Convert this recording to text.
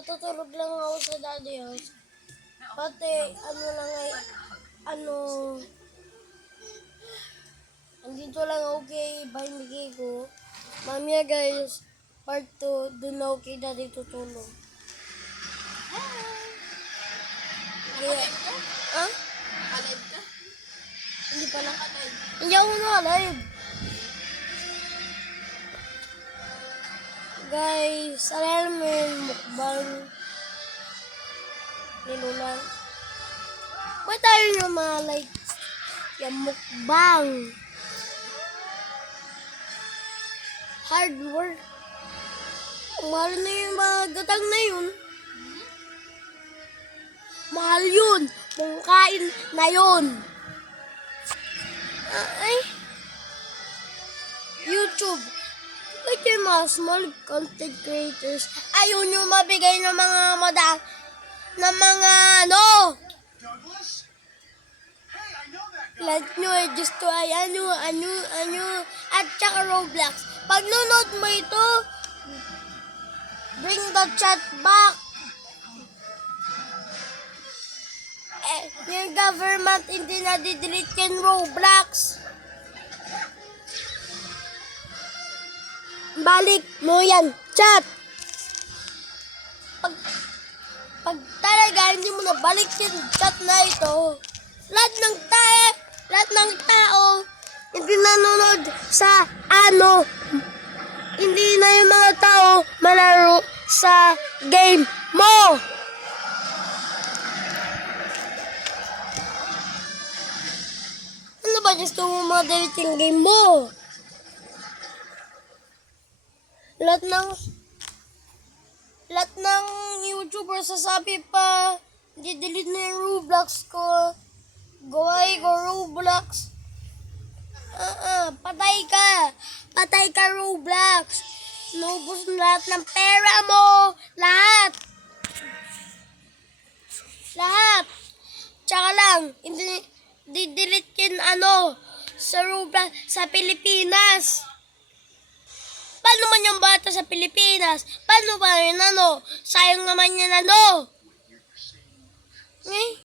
natutulog lang ako sa daddy house. Pati, ano lang ay, ano, andito lang ako kay Barnigay ko. Mamaya guys, part 2, dun ako kay daddy tutulog. Kaya, ha? Alive ka? Hindi pala. Alive. Hindi ako na-live. Guys, alam mo yung mukbang ni Lula. Ba't tayo na mga like yung mukbang? Hard work. Mahal na yung mga gatang na yun. Mahal yun. Pangkain na yun. Ay. YouTube. Ba't yung mga small content creators ayaw nyo mabigay ng mga ng mga ano? Like nyo eh, just to ay ano, at saka Roblox. Pag nunod mo ito, bring the chat back. Yung government hindi na didelete yung Roblox. Balik mo yan, chat. Pag talaga hindi mo na balik yung chat na ito, lahat ng tao hindi nanonood sa ano, hindi na yung mga tao malaro sa game mo. Ano ba gusto mo mga delete yung game mo? Lahat ng YouTuber sasabi pa, di-delete na yung Roblox ko. Gaway ko Roblox. Patay ka. Patay ka Roblox. Nubos mo lahat ng pera mo. Lahat. Tsaka lang, hindi di-delete yung ano, sa Roblox, sa Pilipinas. Paano man yung bata sa Pilipinas? Paano ba yun ano? Sayang naman yan ano? Eh?